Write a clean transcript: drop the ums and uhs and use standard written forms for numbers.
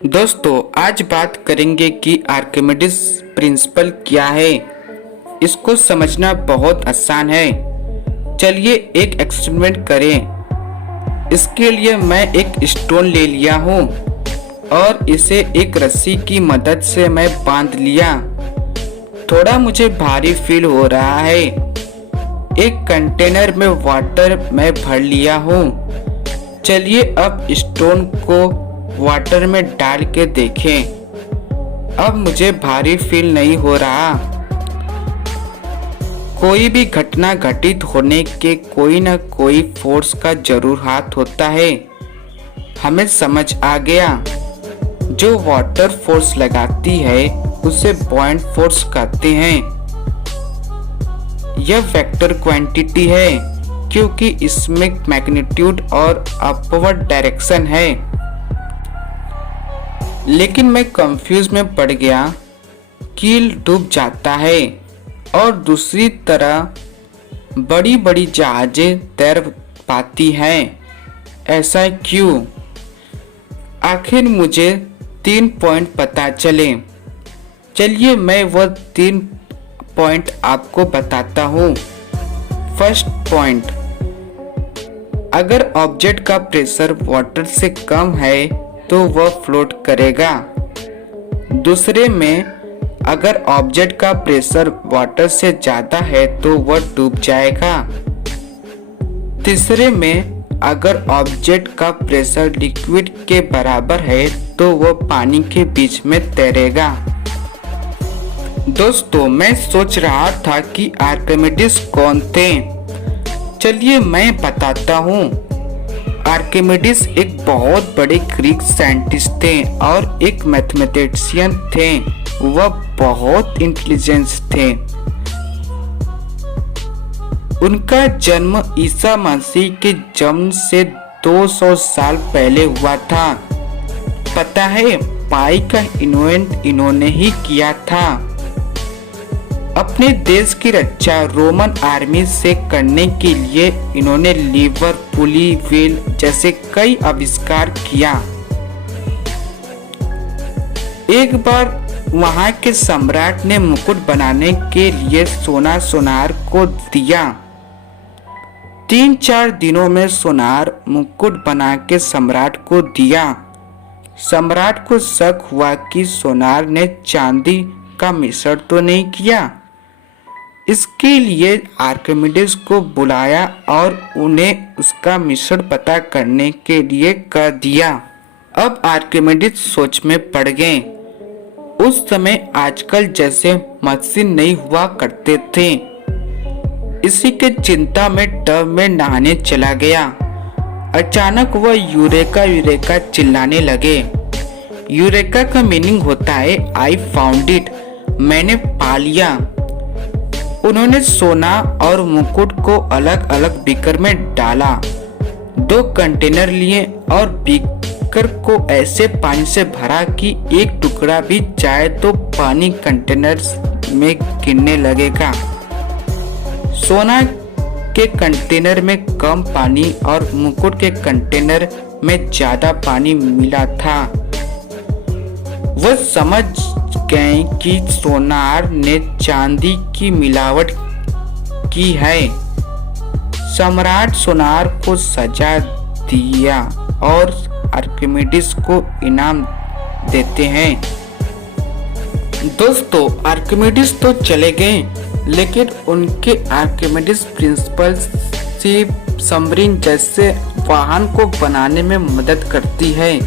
दोस्तों, आज बात करेंगे कि आर्किमिडीज प्रिंसिपल क्या है। इसको समझना बहुत आसान है। चलिए एक एक्सपेरिमेंट करें। इसके लिए मैं एक स्टोन ले लिया हूँ और इसे एक रस्सी की मदद से मैं बांध लिया। थोड़ा मुझे भारी फील हो रहा है। एक कंटेनर में वाटर मैं भर लिया हूँ। चलिए अब स्टोन को वाटर में डाल के देखें। अब मुझे भारी फील नहीं हो रहा। कोई भी घटना घटित होने के कोई ना कोई फोर्स का जरूर हाथ होता है। हमें समझ आ गया। जो वाटर फोर्स लगाती है उसे बॉयंट फोर्स कहते हैं। यह वेक्टर क्वांटिटी है क्योंकि इसमें मैग्नीट्यूड और अपवर्ड डायरेक्शन है। लेकिन मैं कंफ्यूज में पड़ गया। कील डूब जाता है और दूसरी तरह बड़ी बड़ी जहाजें तैर पाती हैं। ऐसा क्यों? आखिर मुझे 3 पॉइंट पता चले। चलिए मैं वह 3 पॉइंट आपको बताता हूँ। फर्स्ट पॉइंट, अगर ऑब्जेक्ट का प्रेशर वाटर से कम है तो वह फ्लोट करेगा। दूसरे में, अगर ऑब्जेक्ट का प्रेशर वाटर से ज्यादा है तो वह डूब जाएगा। तीसरे में, अगर ऑब्जेक्ट का प्रेशर लिक्विड के बराबर है तो वह पानी के बीच में तैरेगा। दोस्तों, मैं सोच रहा था कि आर्किमिडीज कौन थे। चलिए मैं बताता हूँ। आर्किमिडीज एक बहुत बड़े ग्रीक साइंटिस्ट थे और एक मैथमेटिशियन थे। वह बहुत इंटेलिजेंट थे। उनका जन्म ईसा मसीह के जन्म से 200 साल पहले हुआ था। पता है, पाई का इन्वेंट इन्होंने ही किया था। अपने देश की रक्षा रोमन आर्मी से करने के लिए इन्होंने लीवर, पुली, व्हील जैसे कई आविष्कार किया। एक बार वहां के सम्राट ने मुकुट बनाने के लिए सोना सोनार को दिया। 3-4 दिनों में सोनार मुकुट बना के सम्राट को दिया। सम्राट को शक हुआ कि सोनार ने चांदी का मिश्रण तो नहीं किया। इसके लिए आर्किमिडीज को बुलाया और उन्हें उसका मिश्रण पता करने के लिए कह दिया। अब आर्किमिडीज सोच में पड़ गए। उस समय आजकल जैसे मशीन नहीं हुआ करते थे। इसी के चिंता में टब में नहाने चला गया। अचानक वह यूरेका यूरेका चिल्लाने लगे। यूरेका का मीनिंग होता है आई फाउंड इट, मैंने पा लिया। उन्होंने सोना और मुकुट को अलग अलग बीकर में डाला। 2 कंटेनर लिए और बीकर को ऐसे पानी से भरा कि एक टुकड़ा भी जाए तो पानी कंटेनर में गिरने लगेगा। सोना के कंटेनर में कम पानी और मुकुट के कंटेनर में ज्यादा पानी मिला था। वह समझ गए कि सोनार ने चांदी की मिलावट की है। सम्राट सोनार को सजा दिया और आर्किमिडीज को इनाम देते हैं। दोस्तों, आर्किमिडीज तो चले गए, लेकिन उनके आर्किमिडीज प्रिंसिपल शिप सबमरीन जैसे वाहन को बनाने में मदद करती है।